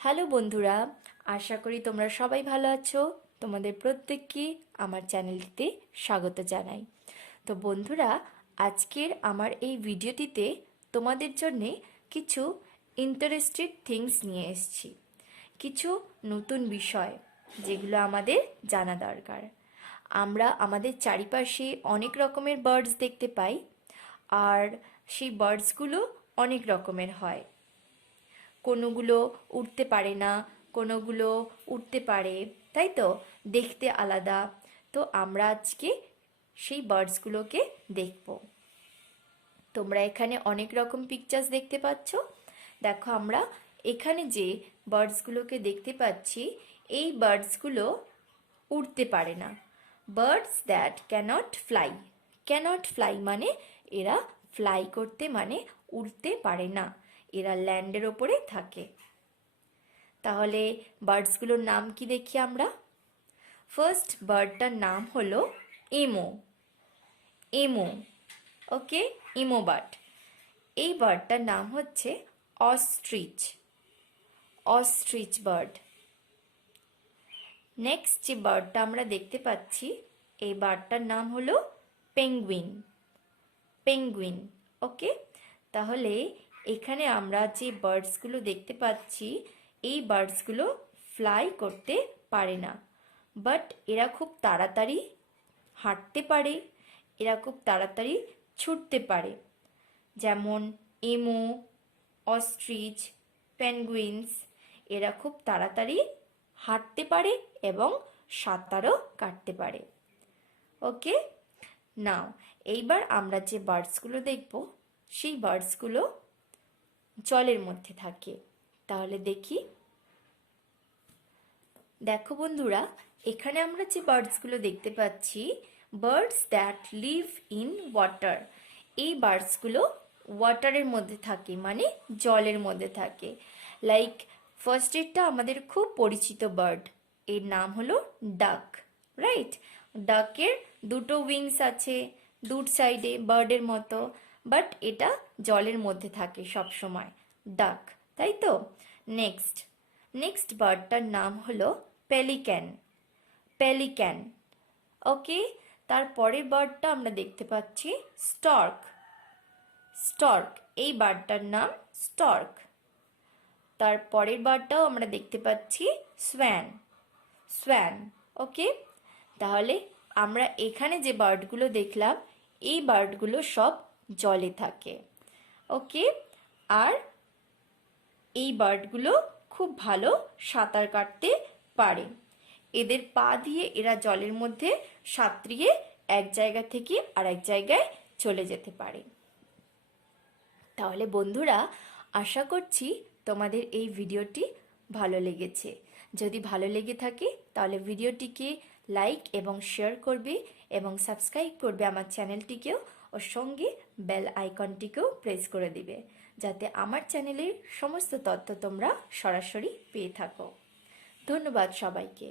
Hello বন্ধুরা, আশা করি তোমরা সবাই ভালো আছো। তোমাদের প্রত্যেককে আমার চ্যানেলটিতে স্বাগত জানাই। তো বন্ধুরা, আজকের আমার এই ভিডিওটিতে তোমাদের জন্যে কিছু ইন্টারেস্টেড থিংস নিয়ে এসেছি। কিছু নতুন বিষয় যেগুলো আমাদের জানা দরকার। আমরা আমাদের চারিপাশে অনেক রকমের বার্ডস দেখতে পাই, আর সেই বার্ডসগুলো অনেক রকমের হয়। কোনোগুলো উড়তে পারে না, কোনোগুলো উড়তে পারে, তাই তো, দেখতে আলাদা। তো আমরা আজকে সেই বার্ডসগুলোকে দেখব। তোমরা এখানে অনেক রকম পিকচার্স দেখতে পাচ্ছ। দেখো, আমরা এখানে যে বার্ডসগুলোকে দেখতে পাচ্ছি, এই বার্ডসগুলো উড়তে পারে না। Birds that cannot fly. Cannot fly মানে এরা ফ্লাই করতে মানে উড়তে পারে না, এরা ল্যান্ডের ওপরে থাকে। তাহলে বার্ডসগুলোর নাম কি দেখি আমরা। ফার্স্ট বার্ডটার নাম হলো এমো। এমো, ওকে, ইমো বার্ড। এই বার্ডটার নাম হচ্ছে অস্ট্রিচ। Ostrich bird. নেক্সট যে বার্ডটা আমরা দেখতে পাচ্ছি, এই বার্ডটার নাম হলো পেঙ্গুইন। পেঙ্গুইন, ওকে। তাহলে এখানে আমরা যে বার্ডসগুলো দেখতে পাচ্ছি, এই বার্ডসগুলো ফ্লাই করতে পারে না, বাট এরা খুব তাড়াতাড়ি হাঁটতে পারে, এরা খুব তাড়াতাড়ি ছুটতে পারে। যেমন এমো, অস্ট্রিচ, পেঙ্গুইনস, এরা খুব তাড়াতাড়ি হাঁটতে পারে এবং সাঁতারও কাটতে পারে। ওকে, নাও এইবার আমরা যে বার্ডসগুলো দেখব, সেই বার্ডসগুলো জলের মধ্যে থাকে। তাহলে দেখি। দেখো বন্ধুরা, এখানে আমরা যে বার্ডসগুলো দেখতে পাচ্ছি, birds that live in water. এই বার্ডসগুলো ওয়াটারের মধ্যে থাকে, মানে জলের মধ্যে থাকে। লাইক ফার্স্ট এরটা আমাদের খুব পরিচিত বার্ড, এর নাম হলো ডাক, রাইট। ডাকের দুটো উইংস আছে দু সাইডে, বার্ডের মতো, বাট এটা জলের মধ্যে থাকে সব সময়, ডাক, তাই তো। নেক্সট বার্ডটার নাম হলো পেলিক্যান। পেলিক্যান, ওকে। তারপরের বার্ডটা আমরা দেখতে পাচ্ছি স্টর্ক। স্টর্ক, এই বার্ডটার নাম স্টর্ক। তারপরের বার্ডটাও আমরা দেখতে পাচ্ছি সোয়ান। সোয়ান, ওকে। তাহলে আমরা এখানে যে বার্ডগুলো দেখলাম, এই বার্ডগুলো সব জলে থাকে, ওকে। আর এই বার্ডগুলো খুব ভালো সাঁতার কাটতে পারে। এদের পা দিয়ে এরা জলের মধ্যে সাঁতরিয়ে এক জায়গা থেকে আরেক জায়গায় চলে যেতে পারে। তাহলে বন্ধুরা, আশা করছি তোমাদের এই ভিডিওটি ভালো লেগেছে। যদি ভালো লেগে থাকে তাহলে ভিডিওটিকে লাইক এবং শেয়ার করবে এবং সাবস্ক্রাইব করবে আমার চ্যানেলটিকেও, ও সঙ্গে বেল আইকনটিকেও প্রেস করে দিবে, যাতে আমার চ্যানেলের সমস্ত তথ্য তোমরা সরাসরি পেয়ে থাকো। ধন্যবাদ সবাইকে।